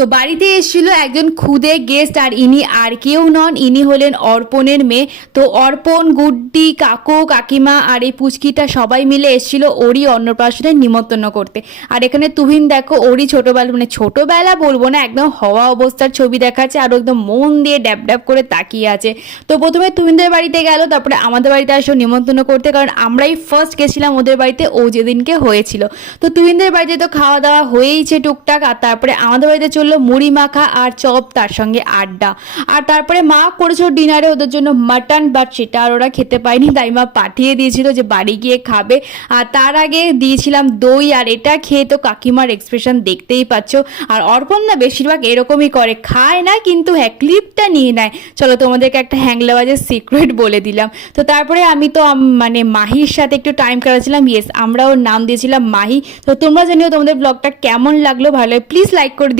তো বাড়িতে এসেছিল একজন খুদে গেস্ট, আর ইনি আর কেউ নন, ইনি হলেন অর্পণের মেয়ে। তো অর্পণ, গুড্ডি, কাকু, কাকিমা আর এই পুচকিটা সবাই মিলে এসেছিল ওরই অন্নপ্রাশনের নিমন্ত্রণ করতে। আর এখানে তুহিন দেখো ওরই ছোটবেলা, মানে ছোটবেলা বলবো না, একদম হওয়া অবস্থার ছবি দেখাচ্ছে আর একদম মন দিয়ে ড্যাব ড্যাব করে তাকিয়ে আছে। তো প্রথমে তুহিনদের বাড়িতে গেল, তারপরে আমাদের বাড়িতে আসো নিমন্ত্রণ করতে, কারণ আমরাই ফার্স্ট গেছিলাম ওদের বাড়িতে ও যেদিনকে হয়েছিল। তো তুহিনদের বাড়িতে তো খাওয়া দাওয়া হয়েইছে টুকটাক, আর তারপরে আমাদের বাড়িতে চললো মুড়ি মাখা আর চপ, তার সঙ্গে আড্ডা। আর তারপরে মা করেছিল ডিনারে ওদের জন্য মাটন, বাট সেটা আর ওরা খেতে পায়নি, তাই মা পাঠিয়ে দিয়েছিল যে বাড়ি গিয়ে খাবে। আর তার আগে দিয়েছিলাম দই, আর এটা খেয়ে তো কাকিমার এক্সপ্রেশন দেখতেই পাচ্ছ। আর অর্পণ না বেশিরভাগ এরকমই করে, খায় না কিন্তু হ্যাঁ ক্লিপটা নিয়ে নেয়। চলো তোমাদেরকে একটা হ্যাংলাবাজের সিক্রেট বলে দিলাম। তো তারপরে আমি তো মানে মাহির সাথে একটু টাইম কাটাচ্ছিলাম। ইয়েস, আমরা ওর নাম দিয়েছিলাম মাহি। তো তোমরা জানিও তোমাদের ব্লগটা কেমন লাগলো, ভালো প্লিজ লাইক করে দিও।